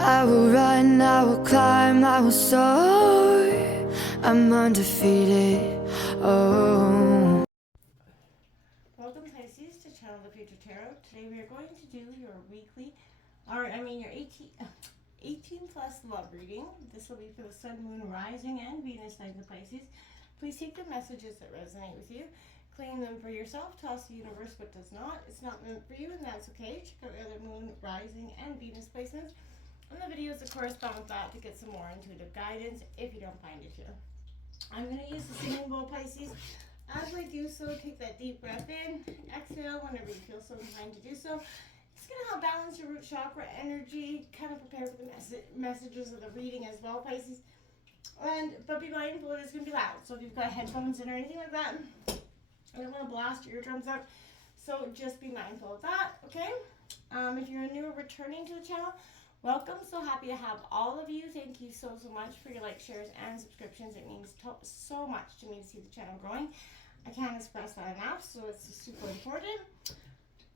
I will run, I will climb, I will soar. I'm undefeated. Oh. Welcome Pisces to Channel the Future Tarot. Today we are going to do your weekly, your 18 plus love reading. This will be for the Sun, Moon, Rising, and Venus signs of Pisces. Please take the messages that resonate with you, claim them for yourself, toss the universe what does not. It's not meant for you, and that's okay. Check out other Moon, Rising, and Venus placements and the videos that correspond with that to get some more intuitive guidance if you don't find it here. I'm going to use the singing bowl, Pisces. As I do so, take that deep breath in, exhale whenever you feel so inclined to do so. It's going to help balance your root chakra energy, kind of prepare for the messages of the reading as well, Pisces. But be mindful, it's going to be loud. So if you've got headphones in or anything like that, I don't want to blast your eardrums out. So just be mindful of that, okay? If you're new or returning to the channel, welcome. So happy to have all of you. Thank you so much for your likes, shares, and subscriptions. It means so much to me to see the channel growing. I can't express that enough, so it's super important.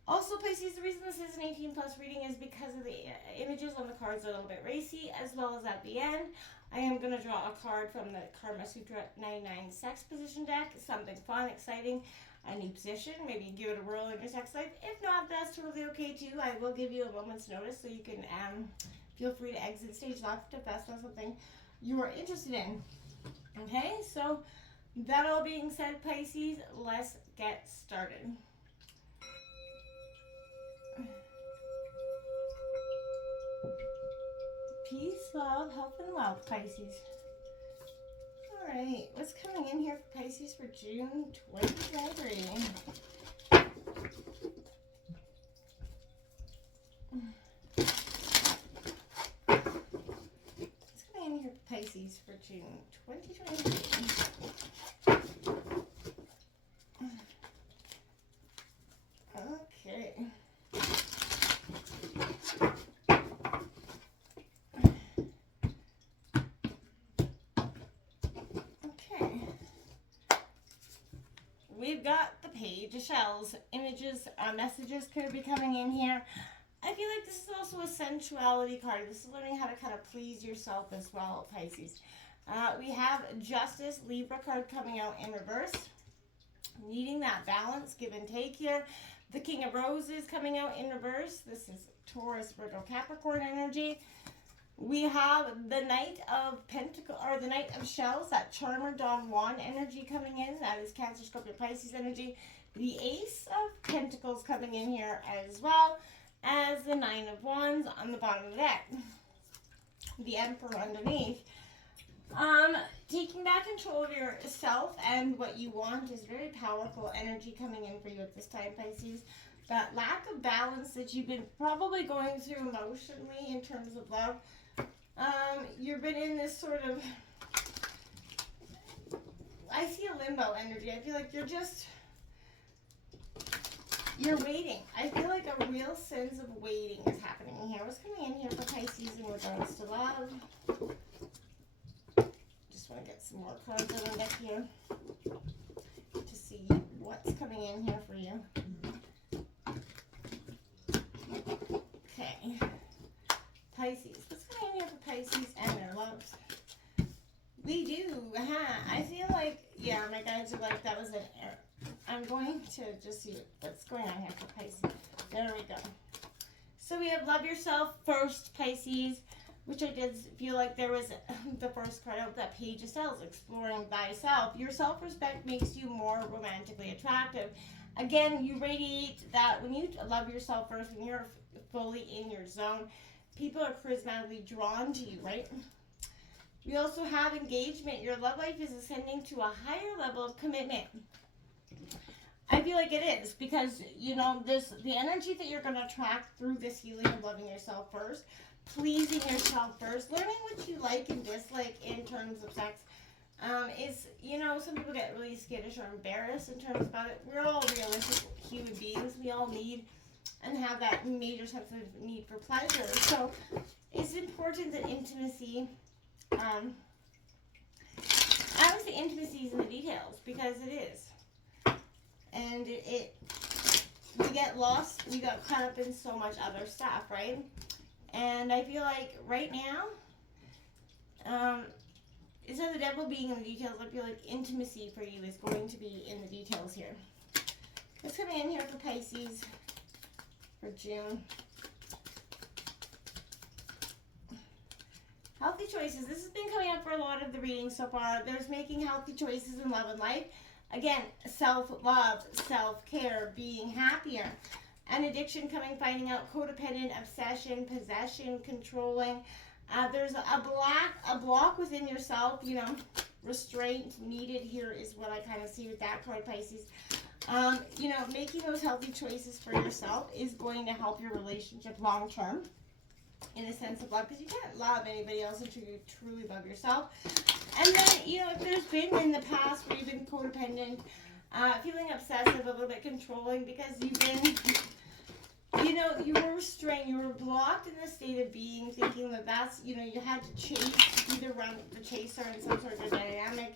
Also, Pisces, the reason this is an 18 plus reading is because of the images on the cards are a little bit racy, as well as at the end, I am going to draw a card from the Karma Sutra 99 sex position deck. Something fun, exciting, a new position. Maybe give it a whirl in your sex life. If not, that's totally okay too. I will give you a moment's notice so you can feel free to exit stage left if that's not something you are interested in. Okay, so that all being said, Pisces, let's get started. Peace, love, health, and wealth, Pisces. Alright, what's coming in here for Pisces for June 2023? What's coming in here for Pisces for June 2023? Okay. We've got the Page of Shells. Images, messages could be coming in here. I feel like this is also a sensuality card. This is learning how to kind of please yourself as well, Pisces. We have Justice, Libra card coming out in reverse. Needing that balance, give and take here. The King of Roses coming out in reverse. This is Taurus, Virgo, Capricorn energy. We have the Knight of Pentacles, or the Knight of Shells, that Charmer, Don Juan energy coming in. That is Cancer, Scorpio, Pisces energy. The Ace of Pentacles coming in here as well as the Nine of Wands on the bottom of the deck. The Emperor underneath. Taking back control of yourself and what you want is very powerful energy coming in for you at this time, Pisces. That lack of balance that you've been probably going through emotionally in terms of love. You've been in this sort of, I see a limbo energy. I feel like you're waiting. I feel like a real sense of waiting is happening here. What's coming in here for Pisces in regards to love? Just want to get some more cards on the deck here to see what's coming in here for you. Okay. Pisces. What's coming in here for Pisces and their loves? We do. I feel like, yeah, my guides are like, that was an error. I'm going to just see what's going on here for Pisces. There we go. So we have Love Yourself first, Pisces, which I did feel like there was the first card out, that Page of Shells, exploring thyself. Your self-respect makes you more romantically attractive. Again, you radiate that when you love yourself first, when you're fully in your zone, people are charismatically drawn to you, right? We also have engagement. Your love life is ascending to a higher level of commitment. I feel like it is because, you know, the energy that you're going to attract through this healing of loving yourself first, pleasing yourself first, learning what you like and dislike in terms of sex, is, you know, some people get really skittish or embarrassed in terms about it. We're all realistic human beings. We all need and have that major sense of need for pleasure. So it's important that intimacy, I would say intimacy is in the details, because it is. And we get lost, we got caught up in so much other stuff, right? And I feel like right now, instead of the devil being in the details, I feel like intimacy for you is going to be in the details here. What's coming in here for Pisces for June? Healthy choices. This has been coming up for a lot of the readings so far. There's making healthy choices in love and life. Again, self-love, self-care, being happier. An addiction coming, finding out, codependent, obsession, possession, controlling. There's a block within yourself, you know, restraint needed here is what I kind of see with that card, Pisces. You know, making those healthy choices for yourself is going to help your relationship long term in a sense of love, because you can't love anybody else until you truly love yourself. And then, you know, if there's been in the past where you've been codependent, feeling obsessive, a little bit controlling, because you've been, you know, you were restrained, you were blocked in the state of being, thinking that that's, you know, you had to chase, be the chaser in some sort of dynamic.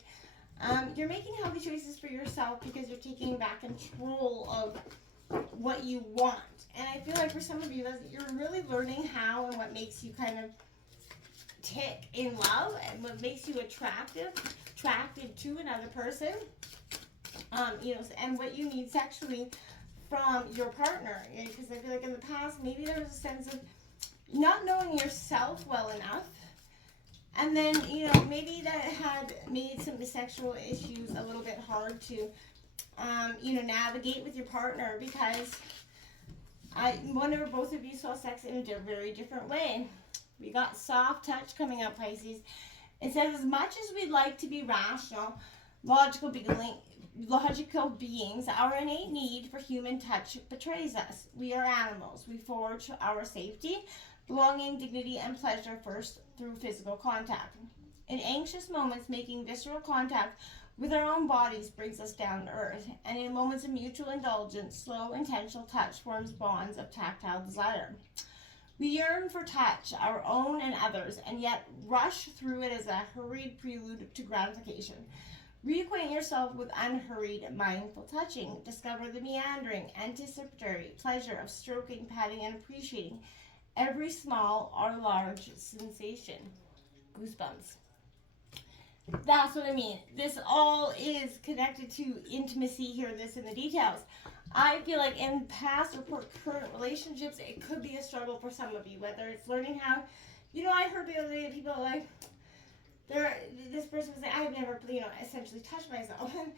You're making healthy choices for yourself because you're taking back control of what you want. And I feel like for some of you, you're really learning how and what makes you kind of tick in love and what makes you attracted to another person. You know, and what you need sexually from your partner. Because I feel like in the past, maybe there was a sense of not knowing yourself well enough. And then, you know, maybe that had made some sexual issues a little bit hard to, you know, navigate with your partner, because I wonder if both of you saw sex in a very different way. We got soft touch coming up, Pisces. It says, as much as we'd like to be rational, logical beings, our innate need for human touch betrays us. We are animals. We forge our safety, belonging, dignity, and pleasure first through physical contact. In anxious moments, making visceral contact with our own bodies brings us down to earth, and in moments of mutual indulgence, slow, intentional touch forms bonds of tactile desire. We yearn for touch, our own and others, and yet rush through it as a hurried prelude to gratification. Reacquaint yourself with unhurried, mindful touching. Discover the meandering, anticipatory pleasure of stroking, patting, and appreciating every small or large sensation. Goosebumps. That's what I mean. This all is connected to intimacy here, this in the details. I feel like in past or current relationships, it could be a struggle for some of you, whether it's learning how, you know, I heard the other day people like, this person was saying, I've never, you know, essentially touched myself. And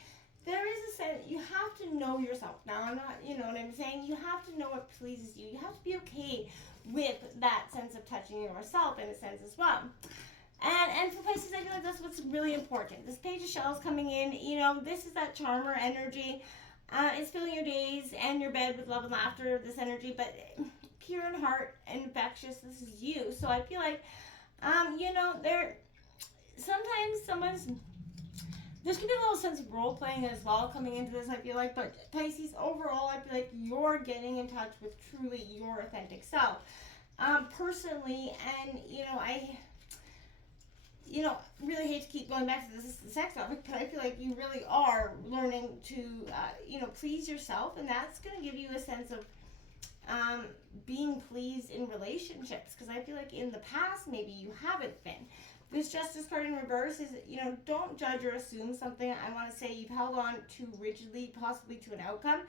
there is a sense, you have to know yourself. Now, I'm not, you know what I'm saying? You have to know what pleases you. You have to be okay with that sense of touching yourself in a sense as well. And for Pisces, I feel like that's what's really important. This Page of Shells coming in, you know, this is that charmer energy. It's filling your days and your bed with love and laughter, this energy, but pure in heart and infectious, this is you. So I feel like, you know, sometimes there's going to be a little sense of role playing as well coming into this, I feel like, but Pisces, overall, I feel like you're getting in touch with truly your authentic self. Personally, and, you know, I really hate to keep going back to this sex topic, but I feel like you really are learning to, you know, please yourself, and that's going to give you a sense of being pleased in relationships, because I feel like in the past, maybe you haven't been. This Justice card in reverse is, you know, don't judge or assume something. I want to say you've held on too rigidly, possibly to an outcome,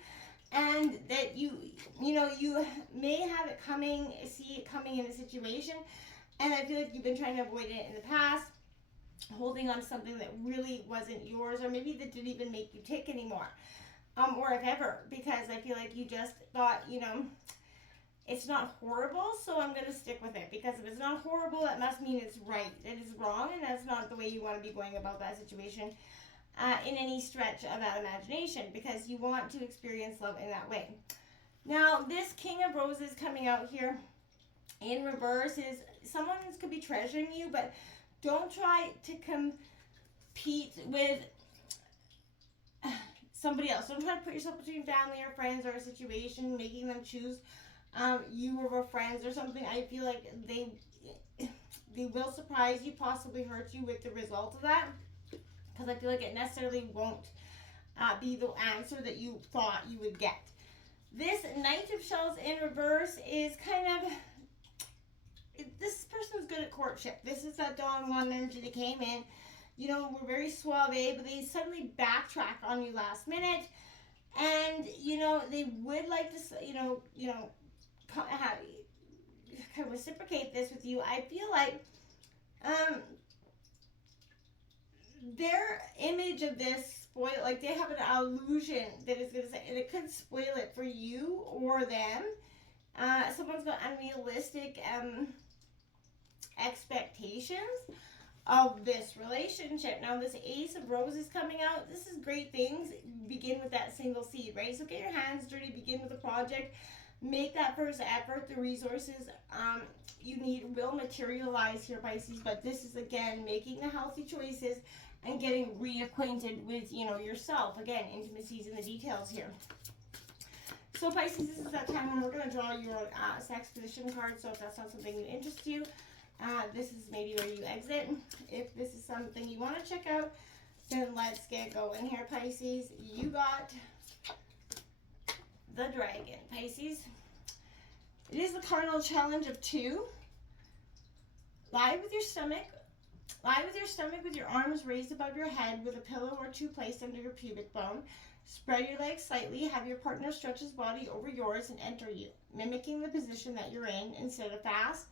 and that you know, you may have it coming, see it coming in a situation, and I feel like you've been trying to avoid it in the past, holding on to something that really wasn't yours, or maybe that didn't even make you tick anymore, or if ever, because I feel like you just thought, you know, it's not horrible, so I'm going to stick with it, because if it's not horrible, that must mean it's right. It is wrong, and that's not the way you want to be going about that situation in any stretch of that imagination, because you want to experience love in that way. Now, this King of Roses coming out here in reverse is someone who could be treasuring you, but don't try to compete with somebody else. Don't try to put yourself between family or friends or a situation, making them choose you over friends or something. I feel like they will surprise you, possibly hurt you with the result of that, because I feel like it necessarily won't be the answer that you thought you would get. This Knight of Shells in reverse is kind of courtship. This is that Dawn 1 energy that came in. You know, we're very suave, but they suddenly backtrack on you last minute. And, you know, they would like to, kind of reciprocate this with you. I feel like their image of this spoil, like they have an illusion that is going to say, and it could spoil it for you or them. Someone's got unrealistic expectations of this relationship. Now, this Ace of Roses coming out, this is great things. Begin with that single seed, right? So get your hands dirty, begin with a project, make that first effort. The resources you need will materialize here, Pisces, but this is, again, making the healthy choices and getting reacquainted with, you know, yourself. Again, intimacies in the details here. So, Pisces, this is that time when we're going to draw your sex position card. So if that's not something that interests you, this is maybe where you exit. If this is something you want to check out, then let's get going here, Pisces. You got the Dragon, Pisces. It is the cardinal challenge of 2. Lie with your stomach. Lie with your stomach with your arms raised above your head with a pillow or 2 placed under your pubic bone. Spread your legs slightly. Have your partner stretch his body over yours and enter you, mimicking the position that you're in. Instead of fast,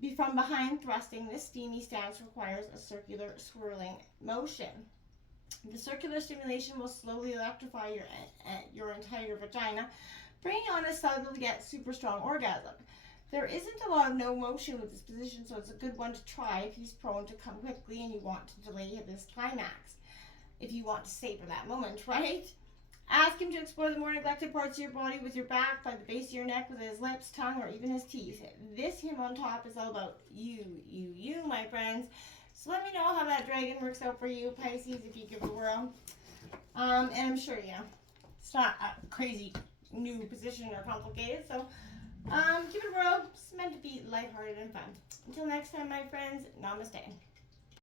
be from behind thrusting. This steamy stance requires a circular swirling motion. The circular stimulation will slowly electrify your entire vagina, bringing on a subtle yet super strong orgasm. There isn't a lot of no motion with this position, so it's a good one to try if he's prone to come quickly and you want to delay this climax. If you want to savor that moment, right? Ask him to explore the more neglected parts of your body with your back, by the base of your neck, with his lips, tongue, or even his teeth. This him on top is all about you, my friends. So let me know how that Dragon works out for you, Pisces, if you give it a whirl. And I'm sure, it's not a crazy new position or complicated, so give it a whirl. It's meant to be lighthearted and fun. Until next time, my friends, namaste.